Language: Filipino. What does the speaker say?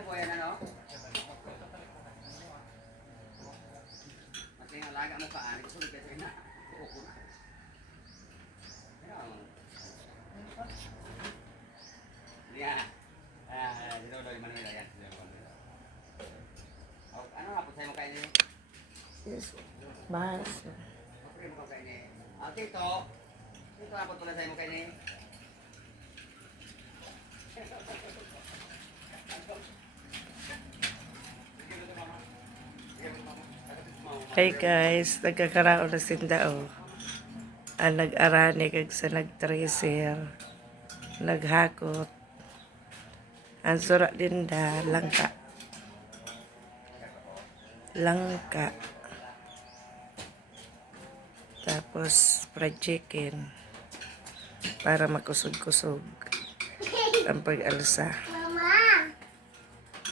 lang po yan, ano? Mas yung alaga mo ka, ano? Gusto mo kasi na. Upo na. Yeah. Dinodoy man nila yan. Ano nga po sa'yo mo kainin? Yes. Bahas. Okay mo kainin. Tito. Tito nga po tulad sa'yo mo kainin. Hey guys, nagkakaraon na sindao. Ang nag-arani kag sa nag-tracer. Naghakot. Ang sura dinda, langka. Langka. Tapos fried chicken. Para makusog-kusog ang pag-alsa.